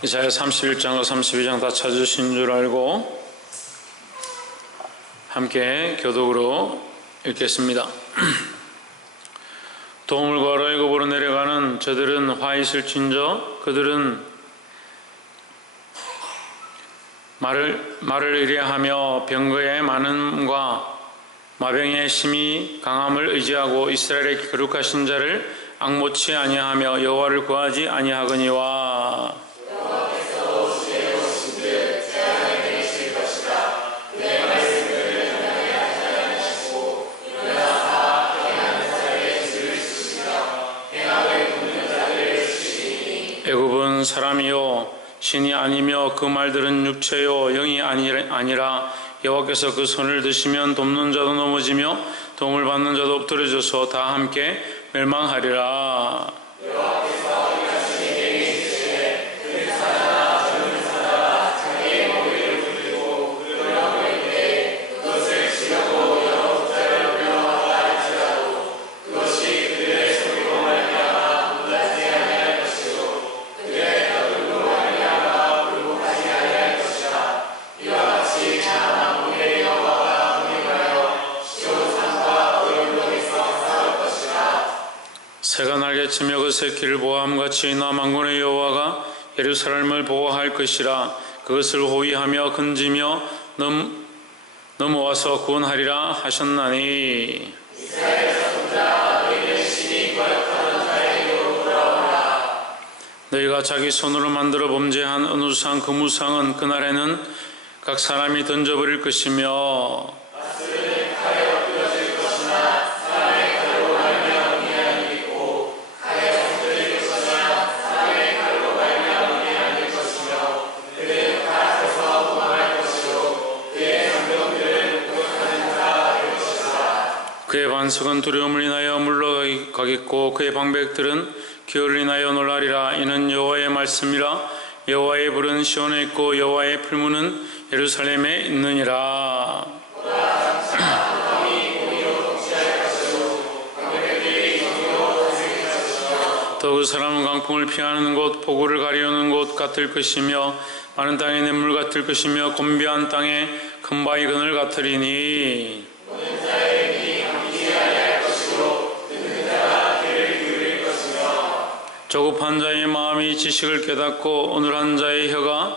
이사야 31장과 32장 다 찾으신 줄 알고 함께 교독으로 읽겠습니다. 도움을 구하러 애굽으로 내려가는 저들은 화 있을진저 그들은 말을 의뢰하며 병거의 많음과 마병의 심히 강함을 의지하고 이스라엘의 거룩하신 자를 앙모치 아니하며 여호와를 구하지 아니하거니와. 애굽은 사람이요 신이 아니며 그 말들은 육체요 영이 아니라 여호와께서 그 손을 드시면 돕는 자도 넘어지며 도움을 받는 자도 엎드려져서 다 함께 멸망하리라. 새가 날개치며 그 새끼를 보호함같이 나 만군의 여호와가 예루살렘을 보호할 것이라. 그것을 호위하며 건지며 넘어와서 구원하리라 하셨나니. 너희가 자기 손으로 만들어 범죄한 은우상 금우상은 그날에는 각 사람이 던져버릴 것이며 그의 반석은 두려움을 인하여 물러가겠고 그의 방백들은 기어를 인하여 놀라리라. 이는 여호와의 말씀이라. 여호와의 불은 시온에 있고 여호와의 풀무는 예루살렘에 있느니라. 또 그 사람은 강풍을 피하는 곳 폭우를 가리우는 곳 같을 것이며 많은 땅의 냇물 같을 것이며 곤비한 땅에 큰 바위 그늘 같으리니. 조급한 자의 마음이 지식을 깨닫고 오늘한 자의 혀가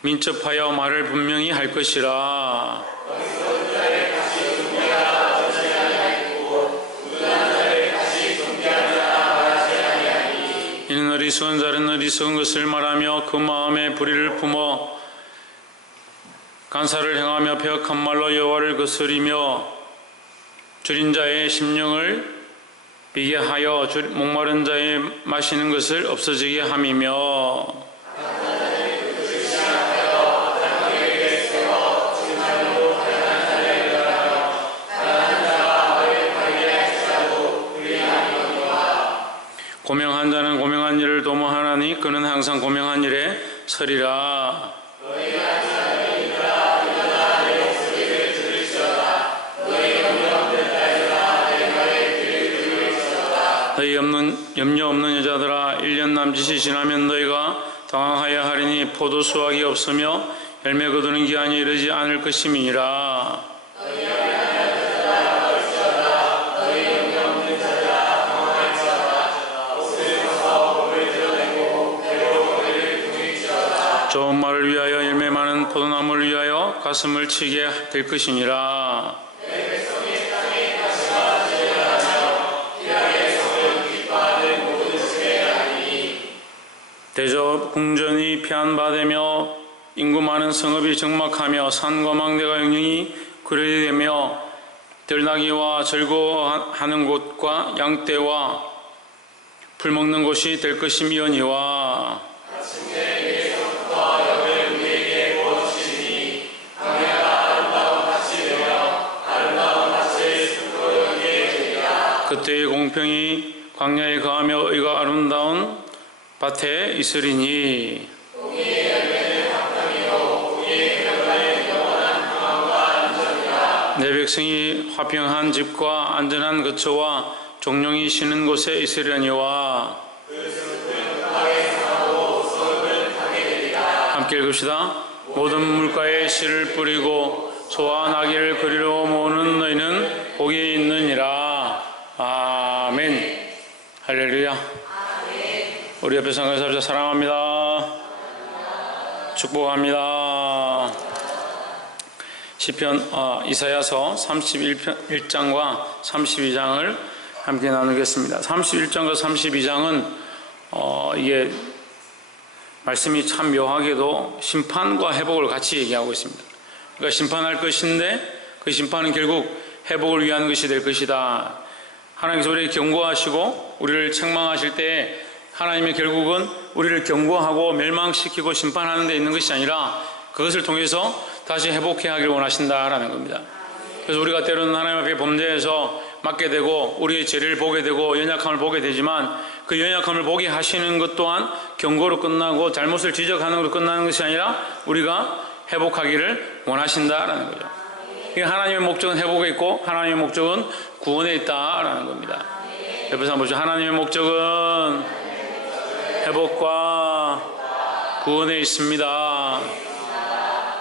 민첩하여 말을 분명히 할 것이라. 이는 어리석은 자는 어리석은 것을 말하며 그 마음에 불의를 품어 간사를 행하며 배역한 말로 여호와를 거스리며 줄인 자의 심령을 비게 하여 목마른 자의 마시는 것을 없어지게 함이며 고명한 자는 고명한 일을 도모하나니 그는 항상 고명한 일에 서리라. 너희 염려 없는 여자들아 1년 남짓이 지나면 너희가 당황하여 하리니 포도 수확이 없으며 열매 거두는 기한이 이르지 않을 것임이니라. 좋은 말을 위하여 열매 많은 포도나무를 위하여 가슴을 치게 될 것이니라. 대저 궁전이 피한바되며 인구 많은 성읍이 적막하며 산과 망대가 영영이 구려되며 들나귀와 절거하는 곳과 양떼와 풀 먹는 곳이 될 것이미언니와. 그때의 공평이 광야에 거하며 의가 아름다운 밭에 있으리니. 내 백성이 화평한 집과 안전한 거처와 종룡이 쉬는 곳에 있으려니와. 함께 읽읍시다. 모든 물가에 씨를 뿌리고 소와 나귀를 그리로 모으는 너희는 복이 있느니라. 아멘. 할렐루야. 우리 옆에 성교사님 사랑합니다. 축복합니다. 시편 이사야서 31장과 32장을 함께 나누겠습니다. 31장과 32장은 이게 말씀이 참 묘하게도 심판과 회복을 같이 얘기하고 있습니다. 그러니까 심판할 것인데 그 심판은 결국 회복을 위한 것이 될 것이다. 하나님께서 우리를 경고하시고 우리를 책망하실 때 하나님의 결국은 우리를 경고하고 멸망시키고 심판하는 데 있는 것이 아니라 그것을 통해서 다시 회복해야 하기를 원하신다라는 겁니다. 그래서 우리가 때로는 하나님 앞에 범죄해서 맞게 되고 우리의 죄를 보게 되고 연약함을 보게 되지만 그 연약함을 보게 하시는 것 또한 경고로 끝나고 잘못을 지적하는 것으로 끝나는 것이 아니라 우리가 회복하기를 원하신다라는 거죠. 하나님의 목적은 회복에 있고 하나님의 목적은 구원에 있다라는 겁니다. 옆에서 한번 보시죠. 하나님의 목적은 회복과 구원에 있습니다.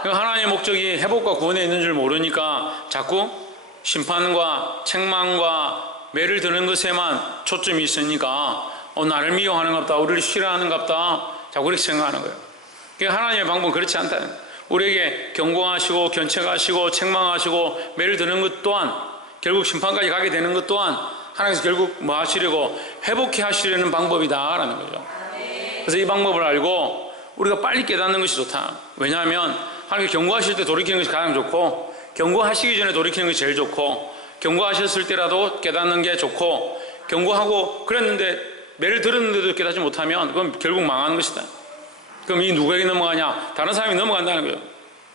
하나님의 목적이 회복과 구원에 있는 줄 모르니까 자꾸 심판과 책망과 매를 드는 것에만 초점이 있으니까 나를 미워하는갑다, 우리를 싫어하는갑다, 자꾸 그렇게 생각하는 거예요. 그러니까 하나님의 방법은 그렇지 않다는 거예요. 우리에게 경고하시고 견책하시고 책망하시고 매를 드는 것 또한 결국 심판까지 가게 되는 것 또한 하나님께서 결국 뭐 하시려고 회복해 하시려는 방법이다라는 거죠. 그래서 이 방법을 알고 우리가 빨리 깨닫는 것이 좋다. 왜냐하면 하나님께 경고하실 때 돌이키는 것이 가장 좋고 경고하시기 전에 돌이키는 것이 제일 좋고 경고하셨을 때라도 깨닫는 게 좋고 경고하고 그랬는데 매를 들었는데도 깨닫지 못하면 그건 결국 망하는 것이다. 그럼 이 누구에게 넘어가냐? 다른 사람이 넘어간다는 거예요.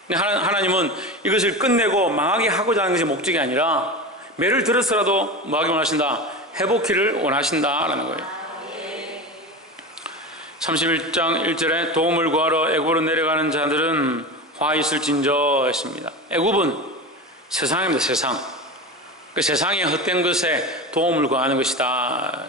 근데 하나님은 이것을 끝내고 망하게 하고자 하는 것이 목적이 아니라 매를 들었어라도 뭐 하기 원하신다? 회복기를 원하신다라는 거예요. 31장 1절에 도움을 구하러 애굽으로 내려가는 자들은 화 있을진저 했습니다. 애굽은 세상입니다. 세상. 그 세상의 헛된 것에 도움을 구하는 것이다.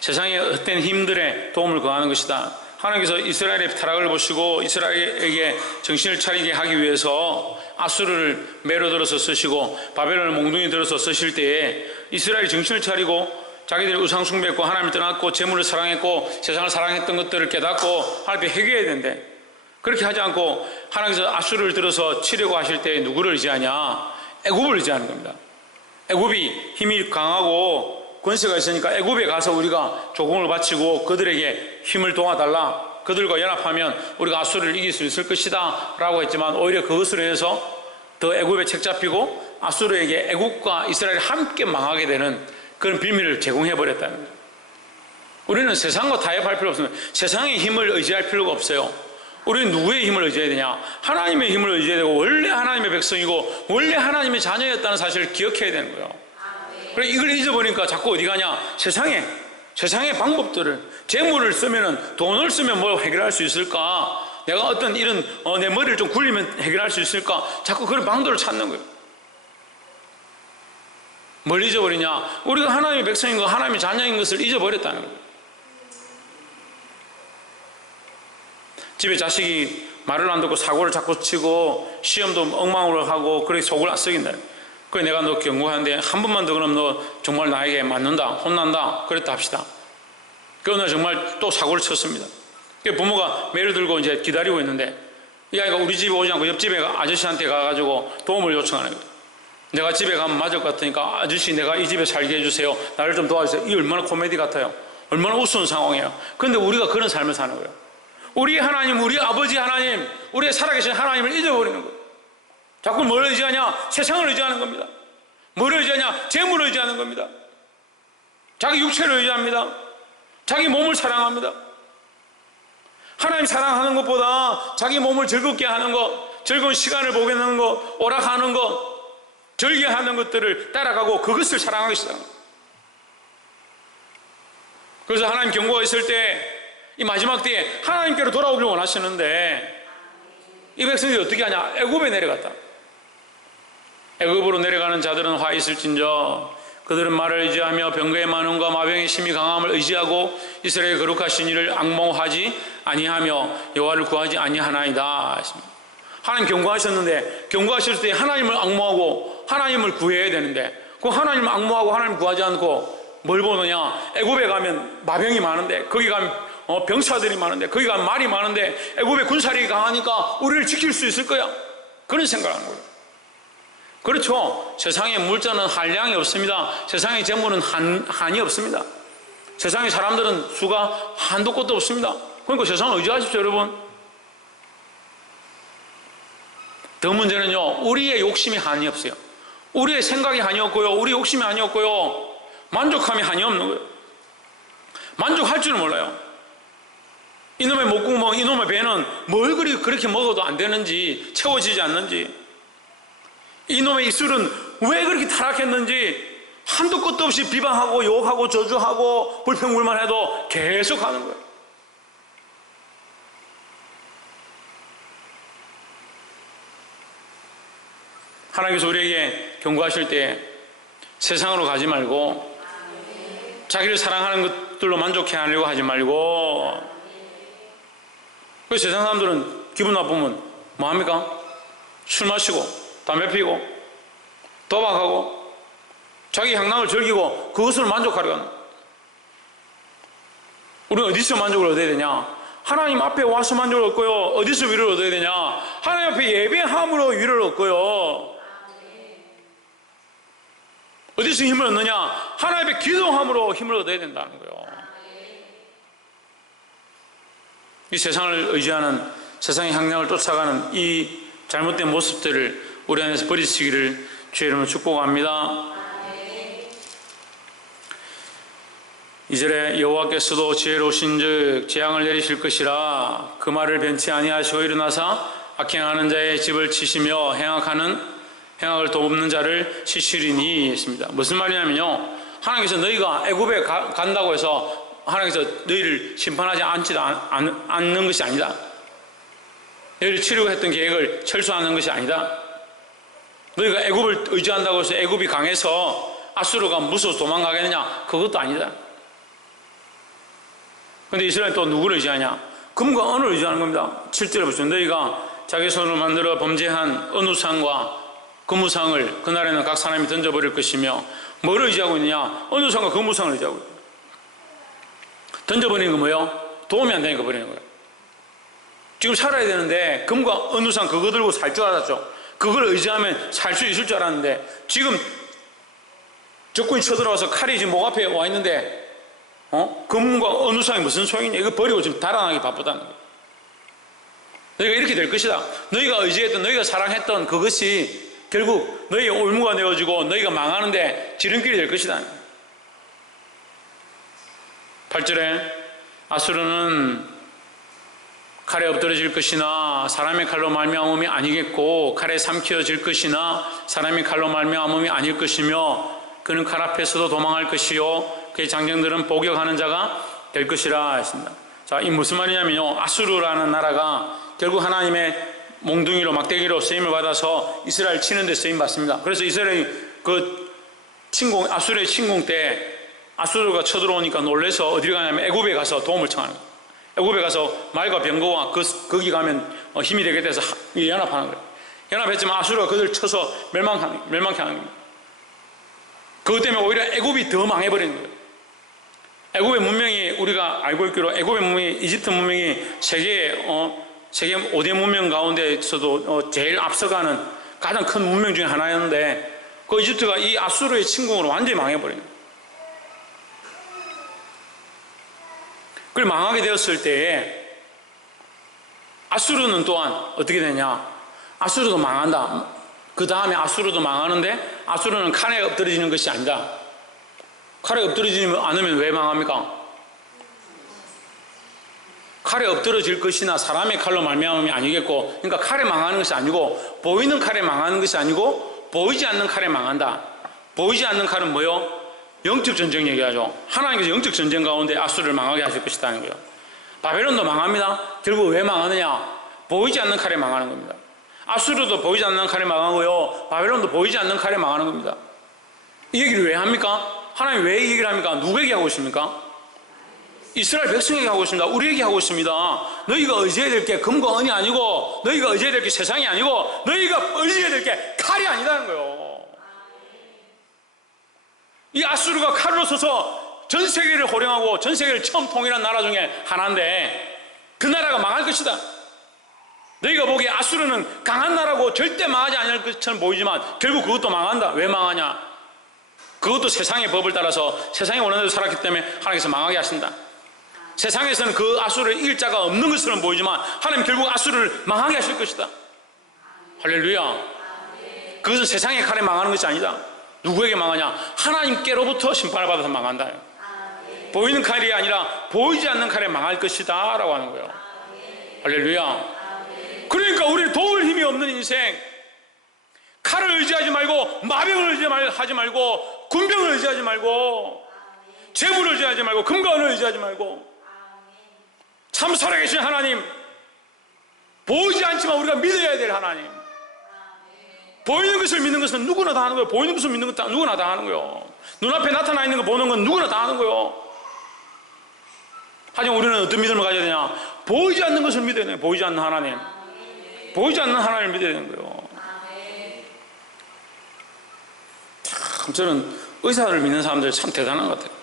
세상의 헛된 힘들에 도움을 구하는 것이다. 하나님께서 이스라엘의 타락을 보시고 이스라엘에게 정신을 차리게 하기 위해서 아수르를 매로 들어서 쓰시고 바벨론을 몽둥이 들어서 쓰실 때에 이스라엘이 정신을 차리고 자기들이 우상 숭배했고 하나님을 떠났고 재물을 사랑했고 세상을 사랑했던 것들을 깨닫고 하나님 앞에 회개해야 되는데 그렇게 하지 않고 하나님께서 아수르를 들어서 치려고 하실 때 누구를 의지하냐? 애굽을 의지하는 겁니다. 애굽이 힘이 강하고 권세가 있으니까 애굽에 가서 우리가 조공을 바치고 그들에게 힘을 도와달라. 그들과 연합하면 우리가 아수르를 이길 수 있을 것이다 라고 했지만 오히려 그것으로 해서 더 애굽에 책 잡히고 아수르에게 애굽과 이스라엘이 함께 망하게 되는 그런 비밀을 제공해버렸다는 거예요. 우리는 세상과 타협할 필요 없습니다. 세상의 힘을 의지할 필요가 없어요. 우리는 누구의 힘을 의지해야 되냐? 하나님의 힘을 의지해야 되고 원래 하나님의 백성이고 원래 하나님의 자녀였다는 사실을 기억해야 되는 거예요. 그래 이걸 잊어버리니까 자꾸 어디 가냐? 세상의 방법들을 재물을 쓰면은 돈을 쓰면 뭘 해결할 수 있을까? 내가 어떤 이런 내 머리를 좀 굴리면 해결할 수 있을까? 자꾸 그런 방도를 찾는 거예요. 뭘 잊어버리냐? 우리가 하나님의 백성인 거, 하나님의 자녀인 것을 잊어버렸다는 거예요. 집에 자식이 말을 안 듣고 사고를 자꾸 치고 시험도 엉망으로 하고 그렇게 속을 안 썩인다. 그래 내가 너 경고하는데 한 번만 더 그러면 너 정말 나에게 맞는다, 혼난다 그랬다 합시다. 그 어느 날 정말 또 사고를 쳤습니다. 부모가 매를 들고 이제 기다리고 있는데 이 아이가 우리 집에 오지 않고 옆집에 아저씨한테 가가지고 도움을 요청하는 거예요. 내가 집에 가면 맞을 것 같으니까 아저씨 내가 이 집에 살게 해주세요. 나를 좀 도와주세요. 이 얼마나 코미디 같아요. 얼마나 우스운 상황이에요. 그런데 우리가 그런 삶을 사는 거예요. 우리 하나님, 우리 아버지 하나님, 우리의 살아계신 하나님을 잊어버리는 거예요. 자꾸 뭘 의지하냐? 세상을 의지하는 겁니다. 뭘 의지하냐? 재물을 의지하는 겁니다. 자기 육체를 의지합니다. 자기 몸을 사랑합니다. 하나님 사랑하는 것보다 자기 몸을 즐겁게 하는 것, 즐거운 시간을 보내는 것, 오락하는 것, 절개하는 것들을 따라가고 그것을 사랑하기 시작합니다. 그래서 하나님 경고가 있을 때 이 마지막 때에 하나님께로 돌아오길 원하시는데 이 백성들이 어떻게 하냐? 애굽에 내려갔다. 애굽으로 내려가는 자들은 화 있을진저 그들은 말을 의지하며 병거의 많음과 마병의 심히 강함을 의지하고 이스라엘의 거룩하신 이를 앙모하지 아니하며 여호와를 구하지 아니하나이다. 하나님 경고하셨는데 경고하실 때 하나님을 앙모하고 하나님을 구해야 되는데 그 하나님을 앙모하고 하나님을 구하지 않고 뭘 보느냐? 애굽에 가면 마병이 많은데 거기 가면 병사들이 많은데 거기 가면 말이 많은데 애굽의 군사력이 강하니까 우리를 지킬 수 있을 거야. 그런 생각을 하는 거예요. 그렇죠. 세상에 물자는 한량이 없습니다. 세상의 재물은 한이 없습니다. 세상의 사람들은 수가 한도 끝도 없습니다. 그러니까 세상을 의지하십시오, 여러분. 더 문제는요, 우리의 욕심이 한이 없어요. 우리의 생각이 한이 없고요, 우리 욕심이 한이 없고요, 만족함이 한이 없는 거예요. 만족할 줄은 몰라요. 이놈의 목구멍, 이놈의 배는 뭘 그렇게 먹어도 안 되는지, 채워지지 않는지, 이놈의 입술은 왜 그렇게 타락했는지 한도 끝도 없이 비방하고 욕하고 저주하고 불평불만해도 계속 하는 거예요. 하나님께서 우리에게 경고하실 때 세상으로 가지 말고 자기를 사랑하는 것들로 만족해 하려고 하지 말고. 그 세상 사람들은 기분 나쁘면 뭐합니까? 술 마시고 담배 피고 도박하고 자기 향락을 즐기고 그것을 만족하려고 하는. 우리는 어디서 만족을 얻어야 되냐? 하나님 앞에 와서 만족을 얻고요. 어디서 위로를 얻어야 되냐? 하나님 앞에 예배함으로 위로를 얻고요. 어디서 힘을 얻느냐? 하나님 앞에 기도함으로 힘을 얻어야 된다는 거예요. 이 세상을 의지하는, 세상의 향락을 쫓아가는 이 잘못된 모습들을 우리 안에서 버리시기를 주의 이름으로 축복합니다. 2절에 여호와께서도 지혜로우신즉 재앙을 내리실 것이라 그 말을 변치 아니하시고 일어나사 악행하는 자의 집을 치시며 행악을 돕는 자를 치시리니 했습니다. 무슨 말이냐면요, 하나님께서 너희가 애굽에 간다고 해서 하나님께서 너희를 심판하지 않는 것이 아니다. 너희를 치려고 했던 계획을 철수하는 것이 아니다. 너희가 애굽을 의지한다고 해서 애굽이 강해서 아수르가 무서워서 도망가겠느냐? 그것도 아니다. 근데 이스라엘은 또 누구를 의지하냐? 금과 은을 의지하는 겁니다. 7절에 보시면 너희가 자기 손으로 만들어 범죄한 은우상과 금우상을 그날에는 각 사람이 던져버릴 것이며, 뭐를 의지하고 있느냐? 은우상과 금우상을 의지하고 있다. 던져버리는 건 뭐예요? 도움이 안 되니까 버리는 거예요. 지금 살아야 되는데 금과 은우상 그거 들고 살 줄 알았죠. 그걸 의지하면 살 수 있을 줄 알았는데 지금 적군이 쳐들어와서 칼이 지금 목 앞에 와 있는데 금과 은우상이 무슨 소용이냐? 이거 버리고 지금 달아나기 바쁘다는 거예요. 너희가 이렇게 될 것이다. 너희가 의지했던, 너희가 사랑했던 그것이 결국 너희의 올무가 되어지고 너희가 망하는데 지름길이 될 것이다. 8절에 아수르는 칼에 엎드러질 것이나 사람의 칼로 말미암음이 아니겠고 칼에 삼켜질 것이나 사람의 칼로 말미암음이 아닐 것이며 그는 칼 앞에서도 도망할 것이요 그의 장정들은 복역하는 자가 될 것이라 했습니다. 자, 이 무슨 말이냐면요, 아수르라는 나라가 결국 하나님의 몽둥이로 막대기로 쓰임을 받아서 이스라엘 치는 데 쓰임 받습니다. 그래서 이스라엘이 그 아수르의 침공 때 아수르가 쳐들어오니까 놀래서 어디를 가냐면 애굽에 가서 도움을 청하는 거예요. 애굽에 가서 말과 병거와 거기 가면 힘이 되게 돼서 연합하는 거예요. 연합했지만 아수르가 그들 쳐서 멸망케 하는 겁니다. 그것 때문에 오히려 애굽이 더 망해버리는 거예요. 애굽의 문명이, 우리가 알고 있기로 애굽의 문명이, 이집트 문명이 세계 5대 문명 가운데서도 제일 앞서가는 가장 큰 문명 중에 하나였는데 그 이집트가 이 아수르의 침공으로 완전히 망해버린 거예요. 그걸 망하게 되었을 때에 아수르는 또한 어떻게 되냐? 아수르도 망한다. 그 다음에 아수르도 망하는데 아수르는 칼에 엎드러지는 것이 아니다. 칼에 엎드러지지 않으면 왜 망합니까? 칼에 엎드러질 것이나 사람의 칼로 말미암음이 아니겠고, 그러니까 칼에 망하는 것이 아니고, 보이는 칼에 망하는 것이 아니고 보이지 않는 칼에 망한다. 보이지 않는 칼은 뭐요? 영적 전쟁 얘기하죠. 하나님께서 영적 전쟁 가운데 아수르를 망하게 하실 것이라는 거예요. 바벨론도 망합니다. 결국 왜 망하느냐? 보이지 않는 칼에 망하는 겁니다. 아수르도 보이지 않는 칼에 망하고요, 바벨론도 보이지 않는 칼에 망하는 겁니다. 이 얘기를 왜 합니까? 하나님 왜 이 얘기를 합니까? 누구에게 하고 있습니까? 이스라엘 백성에게 하고 있습니다. 우리에게 하고 있습니다. 너희가 의지해야 될 게 금과 은이 아니고, 너희가 의지해야 될 게 세상이 아니고, 너희가 의지해야 될 게 칼이 아니다는 거예요. 이 아수르가 칼로 서서 전 세계를 호령하고 전 세계를 처음 통일한 나라 중에 하나인데, 그 나라가 망할 것이다. 너희가 보기에 아수르는 강한 나라고 절대 망하지 않을 것처럼 보이지만 결국 그것도 망한다. 왜 망하냐? 그것도 세상의 법을 따라서 세상이 원하는 대로 살았기 때문에 하나님께서 망하게 하신다. 세상에서는 그 아수르의 일자가 없는 것처럼 보이지만 하나님 결국 아수르를 망하게 하실 것이다. 할렐루야. 그것은 세상의 칼에 망하는 것이 아니다. 누구에게 망하냐? 하나님께로부터 심판을 받아서 망한다. 보이는 칼이 아니라 보이지 않는 칼에 망할 것이다 라고 하는 거예요. 할렐루야. 그러니까 우리는 도울 힘이 없는 인생, 칼을 의지하지 말고, 마병을 의지하지 말고, 군병을 의지하지 말고, 재물을 의지하지 말고, 금과 은을 의지하지 말고, 참 살아계신 하나님, 보이지 않지만 우리가 믿어야 될 하나님, 보이는 것을 믿는 것은 누구나 다 하는 거예요. 보이는 것을 믿는 것은 누구나 다 하는 거예요. 눈앞에 나타나 있는 거 보는 건 누구나 다 하는 거예요. 하지만 우리는 어떤 믿음을 가져야 되냐? 보이지 않는 것을 믿어야 돼요. 보이지 않는 하나님, 보이지 않는 하나님을 믿어야 되는 거예요. 참 저는 의사를 믿는 사람들 참 대단한 것 같아요.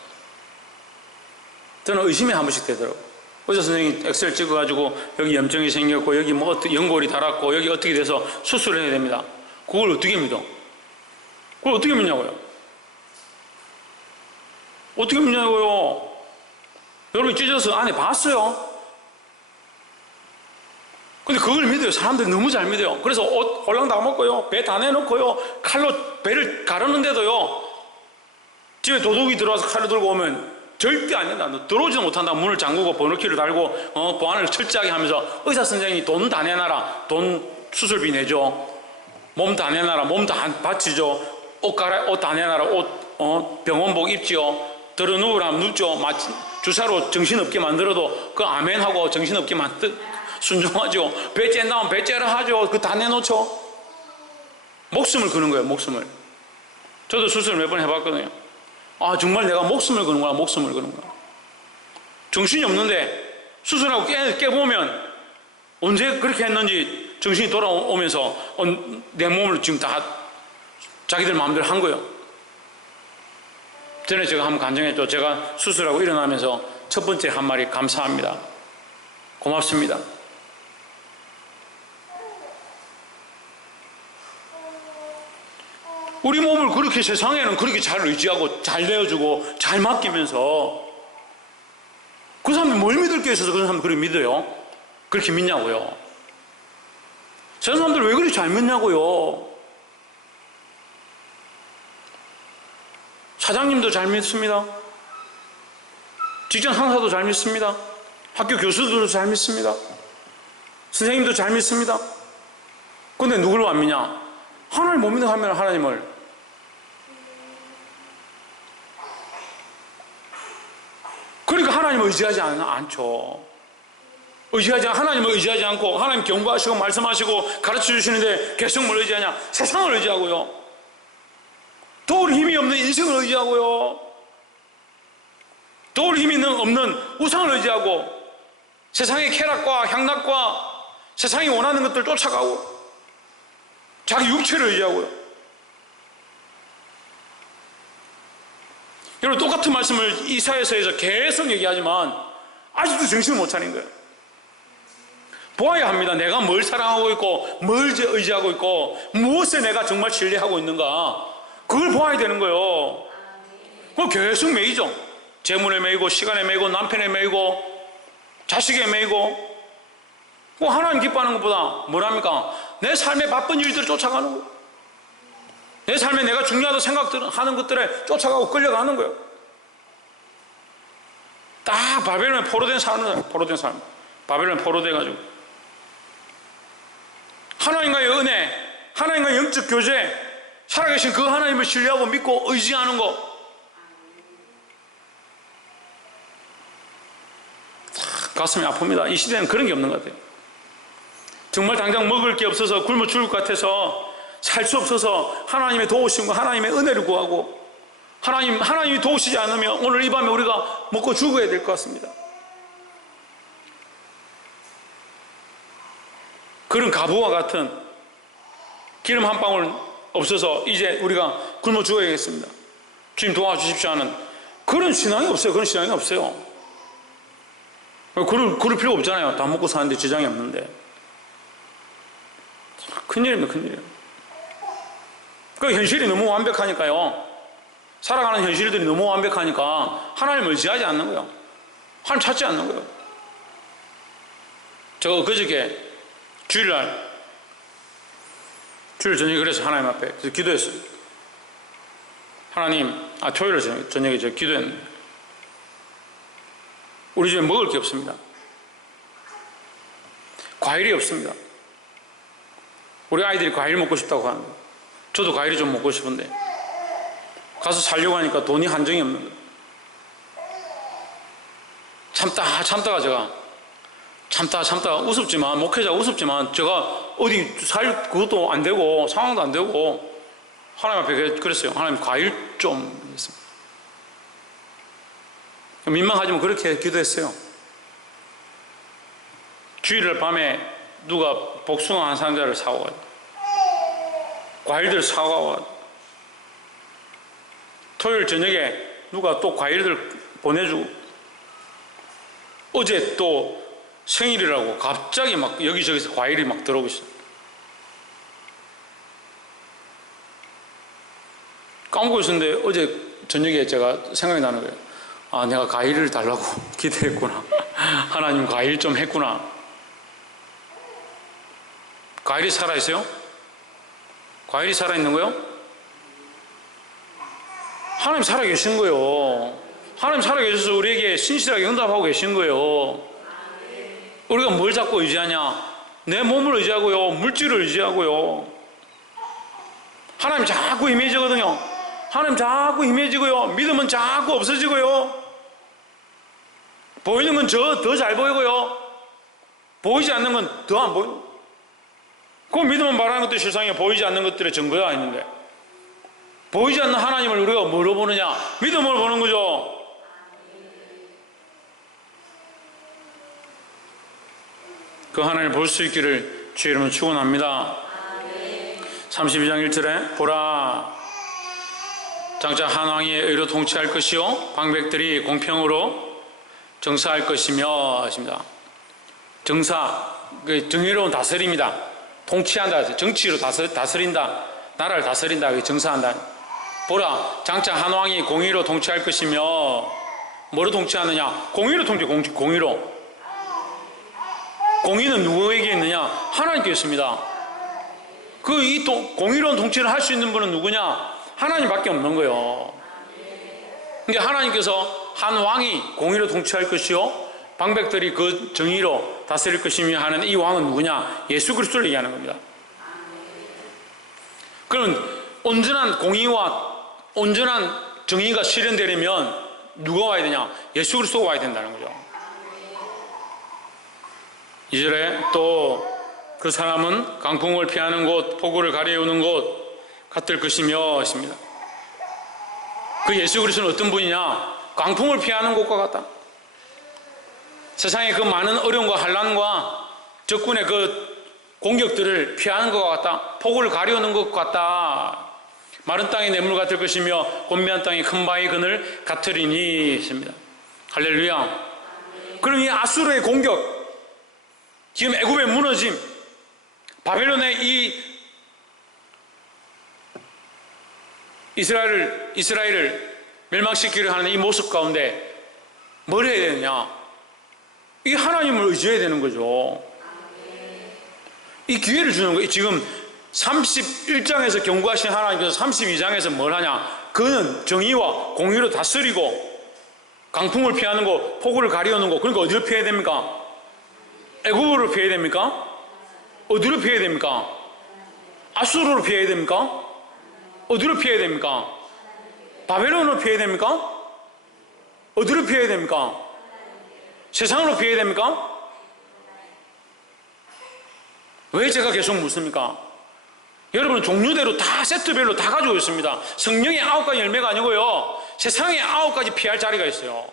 저는 의심이 한 번씩 되더라고요. 의사 선생님이 엑셀 찍어가지고 여기 염증이 생겼고 여기 뭐 연골이 닳았고 여기 어떻게 돼서 수술을 해야 됩니다. 그걸 어떻게 믿어? 그걸 어떻게 믿냐고요? 어떻게 믿냐고요? 여러분이 찢어서 안에 봤어요. 근데 그걸 믿어요. 사람들이 너무 잘 믿어요. 그래서 옷 홀랑 다 먹고요, 배 다 내놓고요, 칼로 배를 가르는데도요, 집에 도둑이 들어와서 칼을 들고 오면 절대 안 된다. 너 들어오지도 못한다. 문을 잠그고 번호키를 달고 보안을 철저하게 하면서 의사 선생님이 돈 다 내놔라. 돈 수술비 내줘. 몸 다 내놔라. 몸 다 바치죠. 옷 다 내놔라. 병원복 입지요. 들어 누우라면 눕죠. 주사로 정신없게 만들어도 그 아멘하고 정신없게 순종하죠. 배 째 나오면 배 째라 하죠. 그 다 내놓죠. 목숨을 거는 거예요. 목숨을. 저도 수술 몇 번 해봤거든요. 아, 정말 내가 목숨을 거는구나. 목숨을 거는구나. 정신이 없는데 수술하고 깨보면 언제 그렇게 했는지 정신이 돌아오면서 내 몸을 지금 다 자기들 마음대로 한 거예요. 전에 제가 한번 간증했죠. 제가 수술하고 일어나면서 첫 번째 한 말이 감사합니다. 고맙습니다. 우리 몸을 그렇게 세상에는 그렇게 잘 의지하고 잘 내어주고 잘 맡기면서 그 사람이 뭘 믿을 게 있어서 그런 사람이 그렇게 믿어요? 그렇게 믿냐고요? 세상 사람들 왜 그렇게 잘 믿냐고요? 사장님도 잘 믿습니다. 직장 상사도 잘 믿습니다. 학교 교수들도 잘 믿습니다. 선생님도 잘 믿습니다. 근데 누구를 안 믿냐? 하나님을 못 믿으면 하나님을. 그러니까 하나님을 의지하지 않죠. 하나님을 의지하지 않고 하나님 경고하시고 말씀하시고 가르쳐 주시는데 계속 뭘 의지하냐? 세상을 의지하고요. 도울 힘이 없는 인생을 의지하고요. 도울 힘이 없는 우상을 의지하고 세상의 쾌락과 향락과 세상이 원하는 것들 쫓아가고 자기 육체를 의지하고요. 여러분, 똑같은 말씀을 이사야서에서 계속 얘기하지만 아직도 정신을 못 차린 거예요. 보아야 합니다. 내가 뭘 사랑하고 있고 뭘 의지하고 있고 무엇에 내가 정말 신뢰하고 있는가, 그걸 보아야 되는 거예요. 그걸 계속 매이죠. 재물에 매이고 시간에 매이고 남편에 매이고 자식에 매이고. 하나님 기뻐하는 것보다 뭐랍니까? 내 삶의 바쁜 일들을 쫓아가는 거예요. 내 삶에 내가 중요하다고 생각하는 것들에 쫓아가고 끌려가는 거예요. 딱 바벨론에 포로된 사람은 포로된 사람. 바벨론에 포로돼가지고 하나님과의 은혜, 하나님과의 영적 교제, 살아계신 그 하나님을 신뢰하고 믿고 의지하는 거. 가슴이 아픕니다. 이 시대는 그런 게 없는 것 같아요. 정말 당장 먹을 게 없어서 굶어 죽을 것 같아서 살 수 없어서 하나님의 도우심과 하나님의 은혜를 구하고 하나님이 도우시지 않으면 오늘 이 밤에 우리가 먹고 죽어야 될 것 같습니다. 그런 가부와 같은 기름 한 방울 없어서 이제 우리가 굶어 죽어야겠습니다. 주님 도와주십시오 하는 그런 신앙이 없어요. 그런 신앙이 없어요. 그럴 필요가 없잖아요. 다 먹고 사는데 지장이 없는데. 큰일입니다. 큰일이에요. 그 현실이 너무 완벽하니까요. 살아가는 현실들이 너무 완벽하니까 하나님을 의지하지 않는 거예요. 하나님 찾지 않는 거예요. 제가 그저께 주일 저녁에 그래서 하나님 앞에 그래서 기도했어요. 하나님, 토요일 저녁에 제가 기도했는데 우리 집에 먹을 게 없습니다. 과일이 없습니다. 우리 아이들이 과일 먹고 싶다고 하는데 저도 과일이 좀 먹고 싶은데 가서 살려고 하니까 돈이 한정이 없는 거예요. 참다가 제가 참다가 우습지만, 목회자 우습지만 제가 어디 살 그것도 안 되고 상황도 안 되고 하나님 앞에 그랬어요. 하나님 과일 좀 했습니다. 민망하지만 그렇게 기도했어요. 주일날 밤에 누가 복숭아 한 상자를 사와가지고 과일들 사와가지고 토요일 저녁에 누가 또 과일들 보내주고 어제 또 생일이라고 갑자기 막 여기저기서 과일이 막 들어오고 있어요. 까먹고 있었는데 어제 저녁에 제가 생각이 나는 거예요. 내가 과일을 달라고 기도했구나. 하나님 과일 좀 했구나. 과일이 살아있어요? 과일이 살아있는 거요? 하나님 살아계신 거예요. 하나님 살아계셔서 우리에게 신실하게 응답하고 계신 거예요. 우리가 뭘 자꾸 의지하냐? 내 몸을 의지하고요, 물질을 의지하고요. 하나님 자꾸 힘해지거든요. 하나님 자꾸 힘해지고요, 믿음은 자꾸 없어지고요, 보이는 건 더 잘 보이고요, 보이지 않는 건 더 안 보여요. 그 믿음은 말하는 것도 세상에 보이지 않는 것들의 증거가 있는데 보이지 않는 하나님을 우리가 뭐로 보느냐? 믿음으로 보는 거죠. 그 하나님을 볼 수 있기를 주의 이름으로 축원합니다. 32장 1절에 보라, 장차 한 왕이 의로 통치할 것이요 방백들이 공평으로 정사할 것이며 하십니다. 정사, 정의로운 다스림이다. 통치한다. 정치로 다스린다. 나라를 다스린다. 정사한다. 보라, 장차 한 왕이 공의로 통치할 것이며, 뭐로 통치하느냐? 공의로 공의로. 공의는 누구에게 있느냐? 하나님께 있습니다. 공의로운 통치를 할 수 있는 분은 누구냐? 하나님밖에 없는 거예요. 그러니까 하나님께서 한 왕이 공의로 통치할 것이요 방백들이 그 정의로 다스릴 것이며 하는 이 왕은 누구냐? 예수 그리스도를 얘기하는 겁니다. 그럼 온전한 공의와 온전한 정의가 실현되려면 누가 와야 되냐? 예수 그리스도가 와야 된다는 거죠. 2절에 또 그 사람은 강풍을 피하는 곳, 폭우를 가려우는 곳 같을 것이며 하십니다. 그 예수 그리스도는 어떤 분이냐? 강풍을 피하는 곳과 같다. 세상의 그 많은 어려움과 환난과 적군의 그 공격들을 피하는 것과 같다. 폭우를 가려우는 것 같다. 마른 땅의 냇물 같을 것이며 곤비한 땅의 큰 바위 그늘 같으리니 했습니다. 할렐루야. 그럼 이 아수르의 공격, 지금 애굽의 무너짐, 바벨론의 이 이스라엘을 멸망시키려 하는 이 모습 가운데 뭘 해야 되느냐? 이 하나님을 의지해야 되는 거죠. 이 기회를 주는 거예요. 지금 31장에서 경고하신 하나님께서 32장에서 뭘 하냐? 그는 정의와 공의로 다스리고 강풍을 피하는 거, 폭우를 가리우는 거. 그러니까 어디로 피해야 됩니까? 애굽으로 피해야 됩니까? 어디로 피해야 됩니까? 아수르로 피해야 됩니까? 어디로 피해야 됩니까? 바벨론으로 피해야 됩니까? 어디로 피해야 됩니까? 세상으로 피해야 됩니까? 왜 제가 계속 묻습니까? 여러분은 종류대로 다 세트별로 다 가지고 있습니다. 성령의 9가지 열매가 아니고요, 세상에 9가지 피할 자리가 있어요.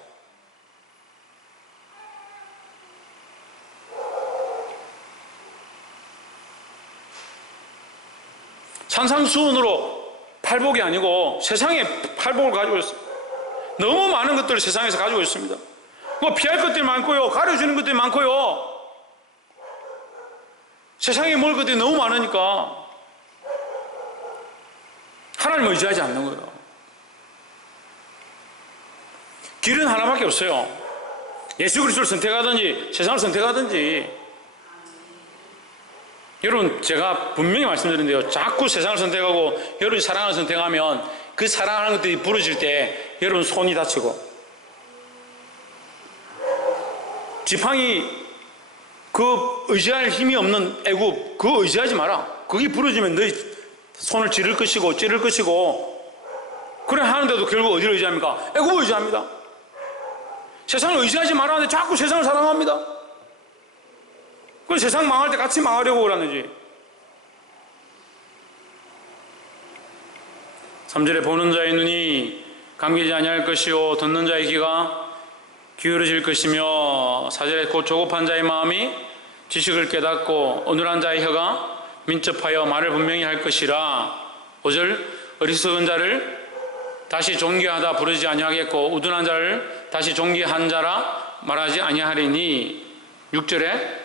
산상수훈으로 팔복이 아니고 세상에 팔복을 가지고 있어요. 너무 많은 것들을 세상에서 가지고 있습니다. 뭐 피할 것들이 많고요, 가려주는 것들이 많고요, 세상에 먹을 것들이 너무 많으니까 하나님을 의지하지 않는 거예요. 길은 하나밖에 없어요. 예수 그리스도를 선택하든지 세상을 선택하든지. 여러분, 제가 분명히 말씀드리는데요, 자꾸 세상을 선택하고 여러분이 사랑을 선택하면 그 사랑하는 것들이 부러질 때 여러분 손이 다치고, 지팡이 그 의지할 힘이 없는 애굽, 그거 의지하지 마라. 그게 부러지면 너희 손을 찌를 것이고 그래 하는데도 결국 어디를 의지합니까? 애굽을 의지합니다. 세상을 의지하지 말라는데 자꾸 세상을 사랑합니다. 그 세상 망할 때 같이 망하려고 그러는지. 3절에 보는 자의 눈이 감기지 아니할 것이요 듣는 자의 귀가 기울어질 것이며, 4절에 곧 조급한 자의 마음이 지식을 깨닫고 어눌한 자의 혀가 민첩하여 말을 분명히 할 것이라. 5절 어리석은 자를 다시 존귀하다 부르지 아니하겠고 우둔한 자를 다시 존귀한 자라 말하지 아니하리니. 6절에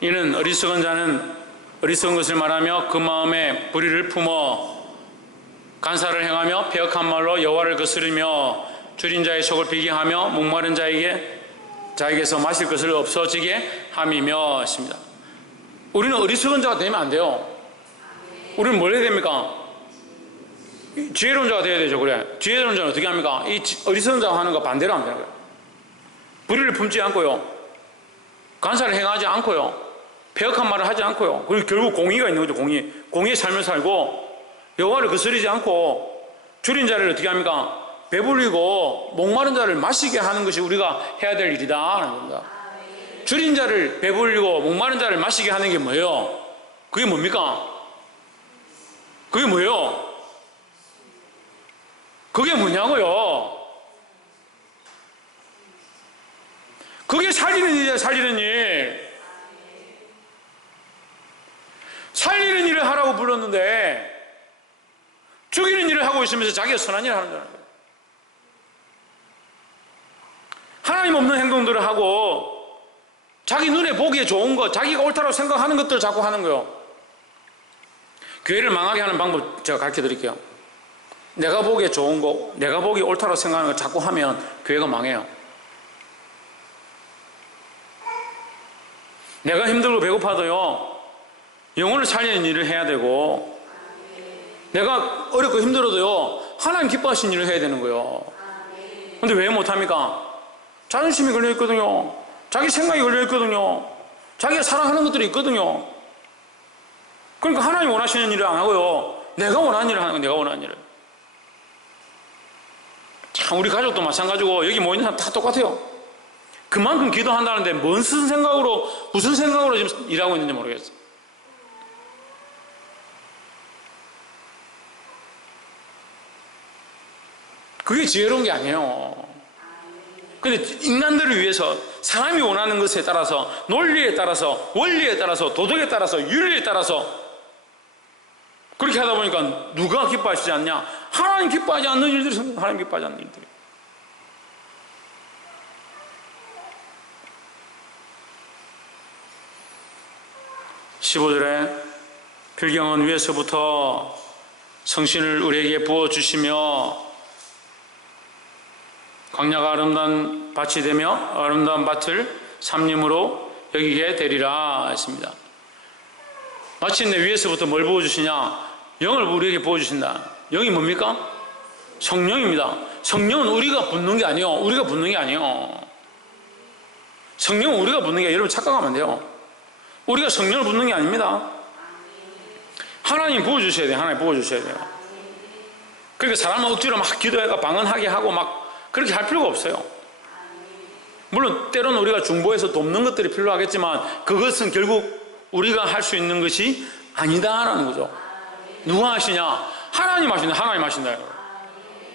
이는 어리석은 자는 어리석은 것을 말하며 그 마음에 불의를 품어 간사를 행하며 패역한 말로 여호와를 거스르며 줄인 자의 속을 비기하며 목마른 자에게서 마실 것을 없어지게 함이며 했습니다. 우리는 어리석은 자가 되면 안 돼요. 우리는 뭘 해야 됩니까? 지혜로운 자가 되어야 되죠. 그래, 지혜로운 자는 어떻게 합니까? 이 어리석은 자가 하는 거 반대로 하면 되는 거예요. 불의를 품지 않고요, 간사를 행하지 않고요, 패역한 말을 하지 않고요, 그리고 결국 공의가 있는 거죠. 공의의 삶을 살고 여호와를 거스르지 않고 줄인 자를 어떻게 합니까? 배불리고 목마른 자를 마시게 하는 것이 우리가 해야 될 일이다 하는 겁니다. 줄인 자를 배불리고 목마른 자를 마시게 하는 게 뭐예요? 그게 뭡니까? 그게 뭐예요? 그게 뭐냐고요? 그게 살리는 일이야. 살리는 일. 살리는 일을 하라고 불렀는데 죽이는 일을 하고 있으면서 자기가 선한 일을 하는 거예요. 하나님 없는 행동들을 하고 자기 눈에 보기에 좋은 것, 자기가 옳다고 생각하는 것들을 자꾸 하는 거예요. 교회를 망하게 하는 방법 제가 가르쳐 드릴게요. 내가 보기에 좋은 거, 내가 보기에 옳다고 생각하는 걸 자꾸 하면 교회가 망해요. 내가 힘들고 배고파도요, 영혼을 살리는 일을 해야 되고, 내가 어렵고 힘들어도요, 하나님 기뻐하시는 일을 해야 되는 거예요. 근데 왜 못합니까? 자존심이 걸려있거든요. 자기 생각이 걸려있거든요. 자기가 사랑하는 것들이 있거든요. 그러니까 하나님 원하시는 일을 안 하고요, 내가 원하는 일을 하는 거예요. 내가 원하는 일을. 참, 우리 가족도 마찬가지고 여기 모이는 사람 다 똑같아요. 그만큼 기도한다는데 무슨 생각으로 지금 일하고 있는지 모르겠어요. 그게 지혜로운 게 아니에요. 근데 인간들을 위해서 사람이 원하는 것에 따라서, 논리에 따라서, 원리에 따라서, 도덕에 따라서, 윤리에 따라서 그렇게 하다 보니까 누가 기뻐하시지 않냐? 하나님 기뻐하지 않는 일들이, 하나님 기뻐하지 않는 일들이. (15절에) 필경은 위에서부터 성신을 우리에게 부어주시며 광야가 아름다운 밭이 되며 아름다운 밭을 삼림으로 여기게 되리라 했습니다. 마침내 위에서부터 뭘 부어주시냐? 영을 우리에게 부어주신다. 영이 뭡니까? 성령입니다. 성령은 우리가 붓는 게 아니에요. 우리가 붓는 게 아니에요. 성령은 우리가 붓는 게 아니에요. 여러분 착각하면 안 돼요. 우리가 성령을 붓는 게 아닙니다. 하나님 부어주셔야 돼요. 하나님 부어주셔야 돼요. 그러니까 사람은 억지로 막 기도해가 방언하게 하고 막 그렇게 할 필요가 없어요. 물론 때로는 우리가 중보해서 돕는 것들이 필요하겠지만 그것은 결국 우리가 할 수 있는 것이 아니다라는 거죠. 누가 하시냐? 하나님 하신다. 하나님 하신다.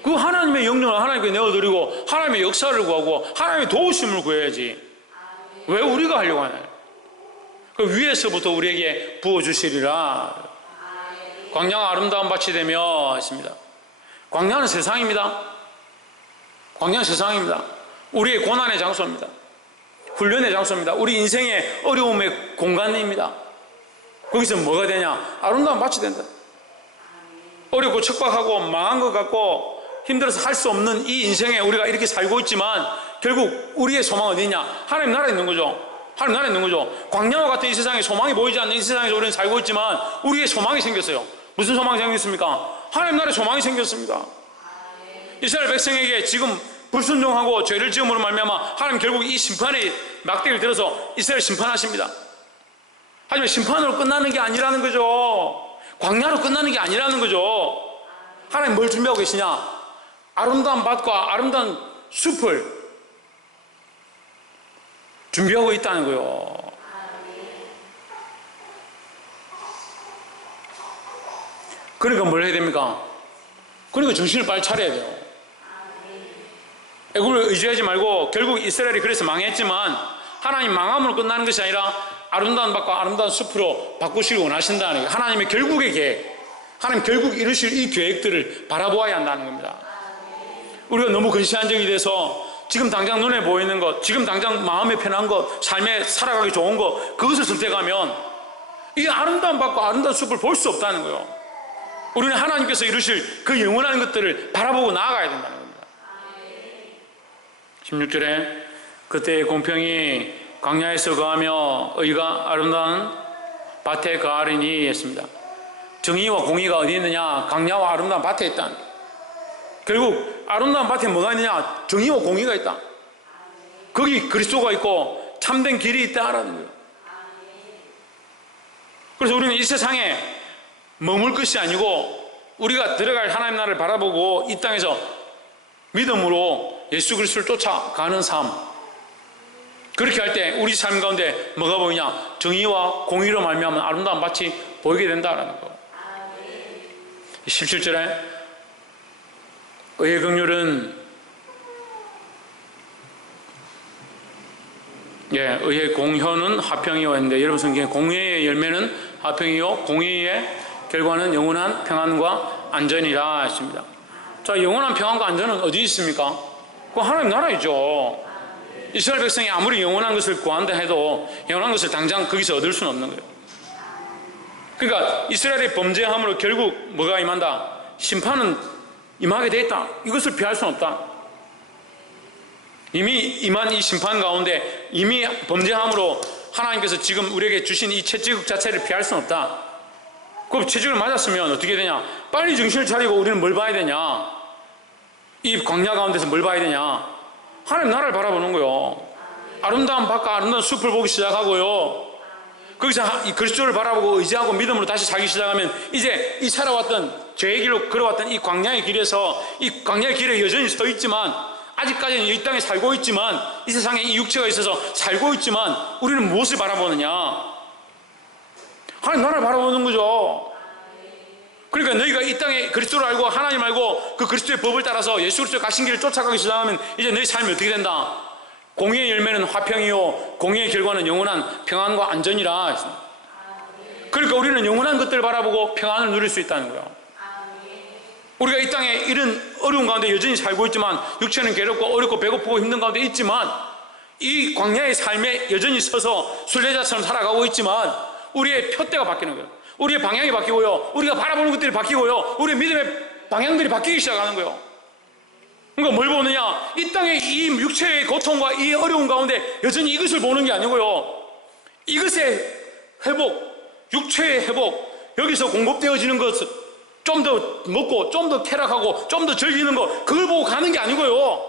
그 하나님의 영령을 하나님께 내어드리고 하나님의 역사를 구하고 하나님의 도우심을 구해야지. 왜 우리가 하려고 하나요? 그 위에서부터 우리에게 부어주시리라. 광야가 아름다운 밭이 되며 했습니다. 광야는 세상입니다. 광야는 세상입니다. 우리의 고난의 장소입니다. 훈련의 장소입니다. 우리 인생의 어려움의 공간입니다. 거기서 뭐가 되냐? 아름다운 밭이 된다. 어렵고 척박하고 망한 것 같고 힘들어서 할 수 없는 이 인생에 우리가 이렇게 살고 있지만 결국 우리의 소망은 어디냐? 하나님 나라에 있는 거죠. 하나님 나라에 있는 거죠. 광야와 같은 이 세상에 소망이 보이지 않는 이 세상에서 우리는 살고 있지만 우리의 소망이 생겼어요. 무슨 소망이 생겼습니까? 하나님 나라의 소망이 생겼습니다. 이스라엘 백성에게 지금 불순종하고 죄를 지음으로 말미암아 하나님 결국 이 심판의 막대기를 들어서 이스라엘 심판하십니다. 하지만 심판으로 끝나는 게 아니라는 거죠. 광야로 끝나는 게 아니라는 거죠. 하나님 뭘 준비하고 계시냐? 아름다운 밭과 아름다운 숲을 준비하고 있다는 거예요. 그러니까 뭘 해야 됩니까? 그러니까 정신을 빨리 차려야 돼요. 애굽을 의지하지 말고 결국 이스라엘이 그래서 망했지만 하나님 망함으로 끝나는 것이 아니라 아름다운 밭과 아름다운 숲으로 바꾸시길 원하신다는 거예요. 하나님의 결국의 계획, 하나님 결국 이루실 이 계획들을 바라보아야 한다는 겁니다. 우리가 너무 근시안적이 돼서 지금 당장 눈에 보이는 것, 지금 당장 마음에 편한 것, 삶에 살아가기 좋은 것, 그것을 선택하면 이 아름다운 밭과 아름다운 숲을 볼 수 없다는 거예요. 우리는 하나님께서 이루실 그 영원한 것들을 바라보고 나아가야 된다는 겁니다. 16절에 그때의 공평이 광야에서 거하며 의가 아름다운 밭에 거하리니 했습니다. 정의와 공의가 어디 있느냐? 광야와 아름다운 밭에 있다. 결국 아름다운 밭에 뭐가 있느냐? 정의와 공의가 있다. 거기 그리스도가 있고 참된 길이 있다라는 거예요. 그래서 우리는 이 세상에 머물 것이 아니고 우리가 들어갈 하나님 나라를 바라보고 이 땅에서 믿음으로 예수 그리스도를 쫓아가는 삶, 그렇게 할 때 우리 삶 가운데 뭐가 보이냐? 정의와 공의로 말미암아 아름다운 밭이 보이게 된다라는 거. 17절에 의의 긍휼은 의의 공효는 화평이요 했는데 여러분 성경에 공의의 열매는 화평이요 공의의 결과는 영원한 평안과 안전이라 했습니다. 자, 영원한 평안과 안전은 어디 있습니까? 그거 하나님 나라이죠. 이스라엘 백성이 아무리 영원한 것을 구한다 해도 영원한 것을 당장 거기서 얻을 수는 없는 거예요. 그러니까 이스라엘의 범죄함으로 결국 뭐가 임한다? 심판은 임하게 돼 있다. 이것을 피할 수는 없다. 이미 임한 이 심판 가운데 이미 범죄함으로 하나님께서 지금 우리에게 주신 이 채찍 자체를 피할 수는 없다. 그 채찍을 맞았으면 어떻게 되냐? 빨리 정신을 차리고 우리는 뭘 봐야 되냐? 이 광야 가운데서 뭘 봐야 되냐? 하나님 나라를 바라보는 거요. 아름다운 밭과 아름다운 숲을 보기 시작하고요. 거기서 이 그리스도를 바라보고 의지하고 믿음으로 다시 살기 시작하면 이제 이 살아왔던 죄의 길로 걸어왔던 이 광야의 길에서 이 광야의 길에 여전히 서 있지만 아직까지는 이 땅에 살고 있지만 이 세상에 이 육체가 있어서 살고 있지만 우리는 무엇을 바라보느냐? 하나님 나라를 바라보는 거죠. 그러니까 너희가 이 땅에 그리스도를 알고 하나님 알고 그 그리스도의 법을 따라서 예수 그리스도의 가신 길을 쫓아가기 시작하면 이제 너희 삶이 어떻게 된다? 공의의 열매는 화평이요 공의의 결과는 영원한 평안과 안전이라. 그러니까 우리는 영원한 것들을 바라보고 평안을 누릴 수 있다는 거예요. 우리가 이 땅에 이런 어려운 가운데 여전히 살고 있지만 육체는 괴롭고 어렵고 배고프고 힘든 가운데 있지만 이 광야의 삶에 여전히 서서 순례자처럼 살아가고 있지만 우리의 푯대가 바뀌는 거예요. 우리의 방향이 바뀌고요. 우리가 바라보는 것들이 바뀌고요. 우리의 믿음의 방향들이 바뀌기 시작하는 거예요. 그러니까 뭘 보느냐? 이 땅의 이 육체의 고통과 이 어려운 가운데 여전히 이것을 보는 게 아니고요. 이것의 회복, 육체의 회복, 여기서 공급되어지는 것을 좀 더 먹고 좀 더 쾌락하고 좀 더 즐기는 것, 그걸 보고 가는 게 아니고요.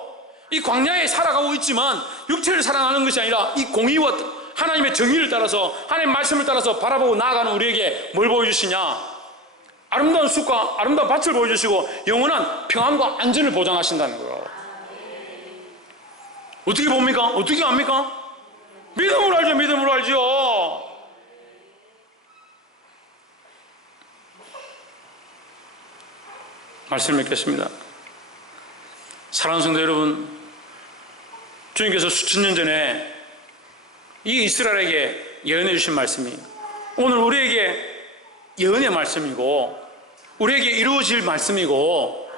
이 광야에 살아가고 있지만 육체를 사랑하는 것이 아니라 이 공의와 하나님의 정의를 따라서 하나님의 말씀을 따라서 바라보고 나아가는 우리에게 뭘 보여주시냐? 아름다운 숲과 아름다운 밭을 보여주시고 영원한 평안과 안전을 보장하신다는 거예요. 어떻게 봅니까? 어떻게 압니까? 믿음으로 알죠. 믿음으로 알죠. 말씀을 맺겠습니다. 사랑하는 성도 여러분, 주님께서 수천 년 전에 이 이스라엘에게 예언해 주신 말씀이 오늘 우리에게 예언의 말씀이고 우리에게 이루어질 말씀이고,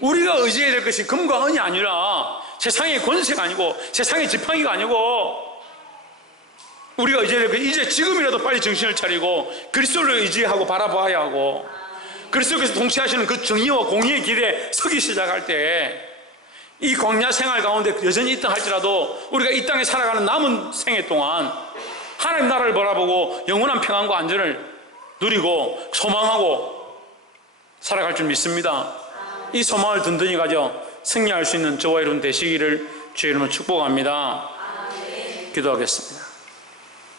우리가 의지해야 될 것이 금과 은이 아니라 세상의 권세가 아니고 세상의 지팡이가 아니고, 우리가 의지해야 될 것이 이제 지금이라도 빨리 정신을 차리고 그리스도를 의지하고 바라봐야 하고, 그리스도께서 통치하시는 그 정의와 공의의 길에 서기 시작할 때 이 광야 생활 가운데 여전히 있다 할지라도 우리가 이 땅에 살아가는 남은 생애 동안 하나님 나라를 바라보고 영원한 평안과 안전을 누리고 소망하고 살아갈 줄 믿습니다. 이 소망을 든든히 가져 승리할 수 있는 저와 여러분 되시기를 주의 이름으로 축복합니다. 기도하겠습니다.